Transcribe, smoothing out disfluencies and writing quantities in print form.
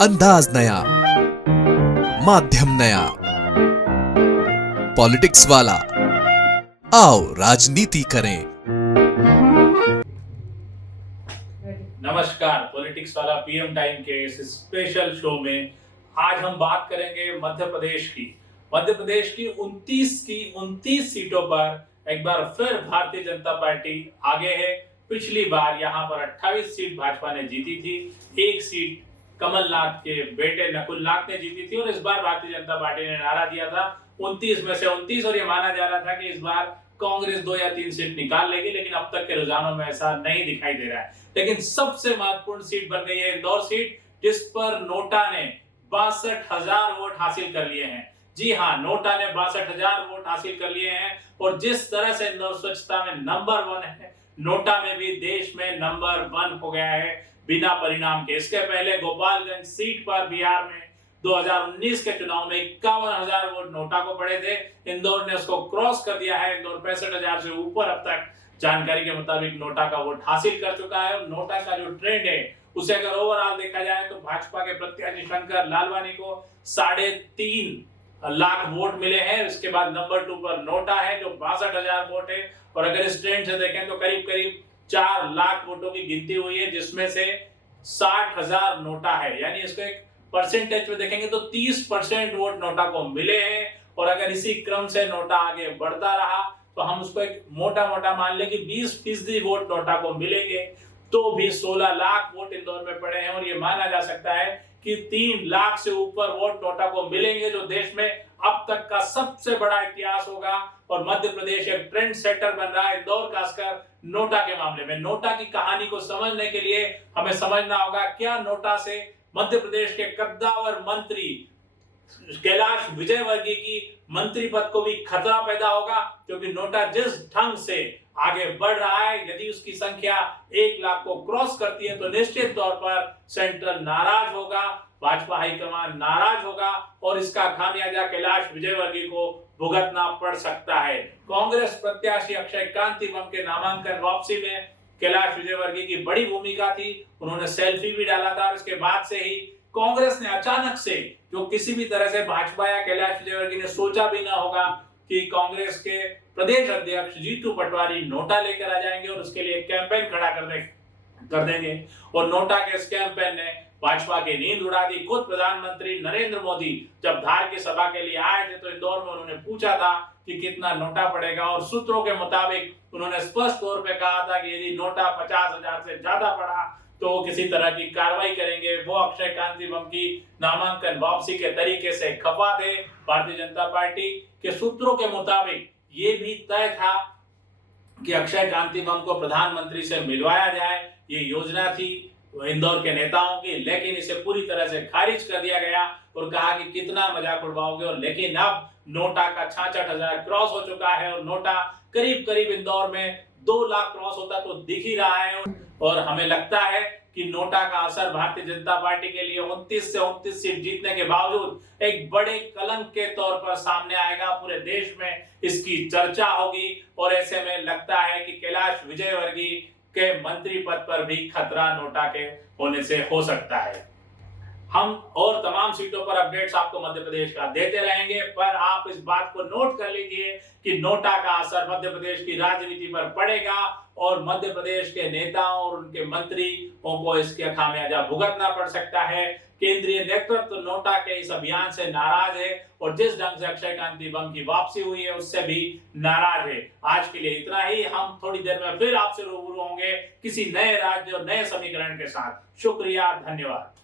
अंदाज नया, माध्यम नया, पॉलिटिक्स वाला, आओ राजनीति करें। नमस्कार, पॉलिटिक्स वाला पीएम टाइम के इस स्पेशल शो में आज हम बात करेंगे मध्य प्रदेश की। मध्य प्रदेश की 29 सीटों पर एक बार फिर भारतीय जनता पार्टी आगे है। पिछली बार यहां पर 28 सीट भाजपा ने जीती थी, एक सीट कमलनाथ के बेटे नकुलनाथ ने जीती थी और इस बार भारतीय जनता पार्टी ने नारा दिया था 29 में से 29 और ये माना जा रहा था कि इस बार कांग्रेस 2 या 3 सीट निकाल लेगी, लेकिन अब तक के रुझानों में ऐसा नहीं दिखाई दे रहा है। लेकिन सबसे महत्वपूर्ण सीट बन गई है इंदौर सीट, जिस पर नोटा ने 62,000 वोट हासिल कर लिए हैं। जी हां, नोटा ने 62,000 वोट हासिल कर लिए हैं और जिस तरह से इंदौर स्वच्छता में नंबर 1 है, नोटा में भी देश में नंबर 1 हो गया है बिना परिणाम के। इसके पहले गोपालगंज सीट पर बिहार में 2019 के चुनाव में 51,000 वोट नोटा को पड़े थे। इंदौर ने उसको क्रॉस कर दिया है। इंदौर 65,000 से ऊपर अब तक जानकारी के मुताबिक नोटा का वोट हासिल कर चुका है। और नोटा का जो ट्रेंड है उसे अगर ओवरऑल देखा जाए तो भाजपा के प्रत्याशी शंकर लालवानी को 3.5 लाख वोट मिले हैं। इसके बाद नंबर 2 पर नोटा है जो 62,000 वोट है और अगर इस ट्रेंड से देखें तो करीब करीब 4 लाख वोटों की गिनती हुई है, जिसमें से 60,000 नोटा है। यानी इसको एक परसेंटेज में देखेंगे तो 30% वोट नोटा को मिले हैं और अगर इसी क्रम से नोटा आगे बढ़ता रहा तो हम उसको एक मोटा मोटा मान लें कि 20% वोट नोटा को मिलेंगे तो भी 16 लाख वोट इंदौर में पड़े हैं और ये माना जा सकता है कि 3 लाख से ऊपर वोट नोटा को मिलेंगे, जो देश में अब तक का सबसे बड़ा इतिहास होगा। और मध्य प्रदेश एक ट्रेंड सेटर बन रहा है इंदौर खासकर नोटा के मामले में। नोटा की कहानी को समझने के लिए हमें समझना होगा क्या नोटा से मध्य प्रदेश के कद्दावर मंत्री कैलाश विजयवर्गीय की मंत्री पद को भी खतरा पैदा होगा, क्योंकि नोटा जिस ढंग से आगे बढ़ रहा है, यदि उसकी संख्या 1 लाख को क्रॉस करती है तो निश्चित तौर पर सेंट्रल नाराज होगा, भाजपा हाईकमान नाराज होगा और इसका खामियाजा कैलाश विजयवर्गीय को भुगतना पड़ सकता है। कांग्रेस प्रत्याशी अक्षय कांतिवम के नामांकन वापसी में कैलाश विजयवर्गीय की बड़ी भूमिका थी। उन्होंने सेल्फी भी डाला था और उसके बाद से ही कांग्रेस ने अचानक से, जो किसी भी तरह से भाजपा या कैलाश विजयवर्गीय ने सोचा भी ना होगा कि कांग्रेस के प्रदेश अध्यक्ष जीतू पटवारी नोटा लेकर आ जाएंगे और उसके लिए कैंपेन खड़ा कर देंगे। और नोटा के इस कैंपेन ने भाजपा की नींद उड़ा दी। खुद प्रधानमंत्री नरेंद्र मोदी जब धार की सभा के लिए आए थे तो इंदौर में उन्होंने पूछा था कि कितना नोटा पड़ेगा और सूत्रों के मुताबिक उन्होंने स्पष्ट तौर पे कहा था कि यदि नोटा 50,000 से ज्यादा पड़ा तो वो किसी तरह की कार्रवाई करेंगे। वो अक्षय कांतिवम की नामांकन वापसी के तरीके से खफा थे। भारतीय जनता पार्टी के सूत्रों के मुताबिक ये भी तय था कि अक्षय कांतिवम को प्रधानमंत्री से मिलवाया जाए, ये योजना थी इंदौर के नेताओं की, लेकिन इसे पूरी तरह से खारिज कर दिया गया और कहा कि कितना मजाक उड़वाओगे। और लेकिन अब नोटा का 66,000 क्रॉस हो चुका है और नोटा करीब करीब इंदौर में 2 लाख क्रॉस होता तो दिख ही रहा है और हमें लगता है कि नोटा का असर भारतीय जनता पार्टी के लिए 29 से 29 सीट जीतने के बावजूद एक बड़े कलंक के तौर पर सामने आएगा। पूरे देश में इसकी चर्चा होगी और ऐसे में लगता है कि कैलाश विजयवर्गीय के मंत्री पद पर भी खतरा नोटा के होने से हो सकता है। हम और तमाम सीटों पर अपडेट्स आपको मध्य प्रदेश का देते रहेंगे, पर आप इस बात को नोट कर लीजिए कि नोटा का असर मध्य प्रदेश की राजनीति पर पड़ेगा और मध्य प्रदेश के नेताओं और उनके मंत्रियों को इसके खामियाजा भुगतना पड़ सकता है। केंद्रीय नेतृत्व नोटा के इस अभियान से नाराज है और जिस ढंग से अक्षय कांतिवम की वापसी हुई है उससे भी नाराज है। आज के लिए इतना ही। हम थोड़ी देर में फिर आपसे रूबरू होंगे किसी नए राज्य और नए समीकरण के साथ। शुक्रिया, धन्यवाद।